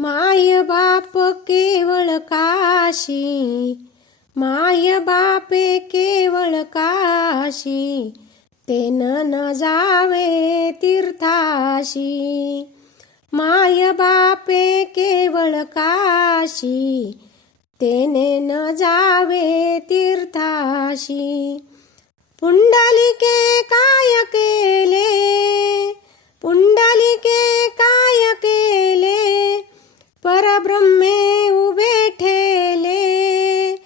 माय बाप केवळ काशी, माय बापे केवळ काशी, तेन न जावे तीर्थाशी। माय बापे केवळ काशी, तेने न जावे तीर्थाशी। पुंडलिके काय केले, पुंडलिके काय केले, परब्रह्मे उभे ठेले,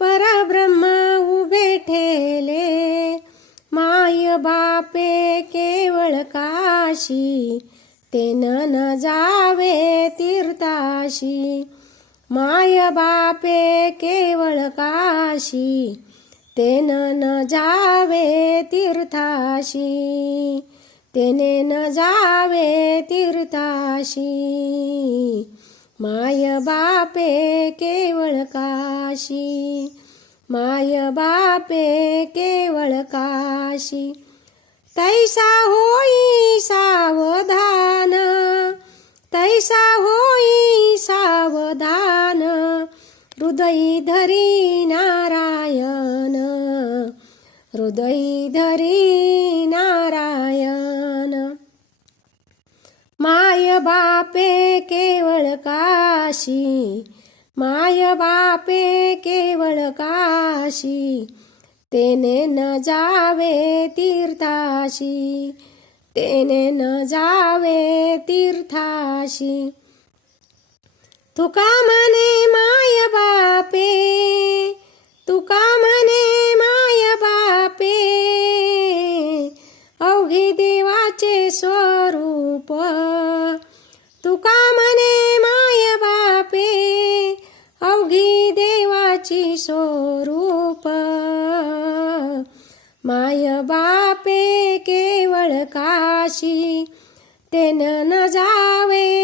परब्रह्म उभे ठेले। माय बापे केवळ काशी, तेन न जावे तीर्थाशी। माय बापे केवळ काशी, तेन न जावे तीर्थाशी, तेने न जावे तीर्थाशी। माय बापे केवळ काशी, माय बापे केवळ काशी। तैसा होई सावधान, तैसा होई सावधान, हृदयी धरी नारायण, हृदयी धरी नारायण। माय बापे केवळ काशी, माय बापे केवळ काशी, तेने न जावे तीर्थाशी, तेने न जावे तीर्थाशी। तुका म्हणे माय बापे, तुका म्हणे माय बापे, अवघी देवाचे स्वरूप। तुका म्हणे माय बापे, अवघी देवाची स्वरूप। माय बापे केवळ काशी, तेन न जावे